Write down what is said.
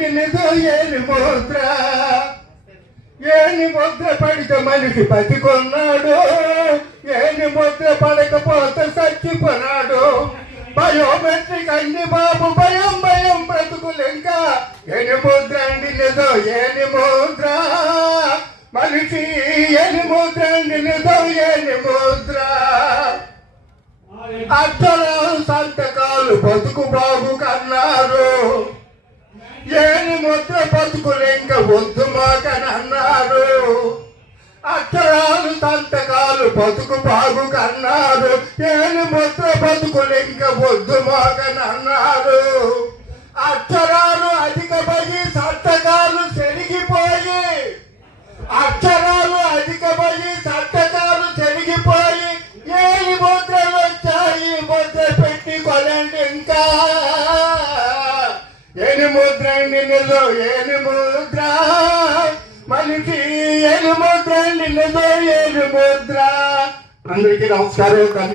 నిలుదు ఏని ముద్ర. ఏని ముద్ర పడితే మనిషి బతికొన్నాడు, ఏని ముద్ర పడకపోతే చచ్చిపోనాడు. బయోమెట్రిక్ అన్ని బాబు భయం భయం బ్రతుకులు ఇంకా. ఏని ముద్ర అండి నిజో ఏని ముద్ర, మనిషి ఏని ముద్ర అండి నిజో ఏని ముద్ర. అక్షరాలు సంతకాలు బతుకు బాబు కన్నారు, ఏని ముద్ర బతుకులు ఇంకా వద్దు మాకని అన్నారు. అక్షరాలు సంతకాలు బతుకు బాగు కన్నారు, ఏని ముద్ర బతుకులు ఇంకా వద్దు మాకని అన్నారు. అక్షరాలు అధికమయ్యి సంతకాలు చెరిగిపోయి, అక్షరాలు అధికమయ్యి సంతకాలు చెరిగిపోయి, ఏని ముద్రలు వచ్చాయి ముద్ర పెట్టి కొనండి ఇంకా. ఏని ముద్ర నిన్నులో ఏని ముద్ర, మనిషి ఏని ముద్ర నిన్నులో ఏని ముద్ర. అందరికీ నమస్కారం.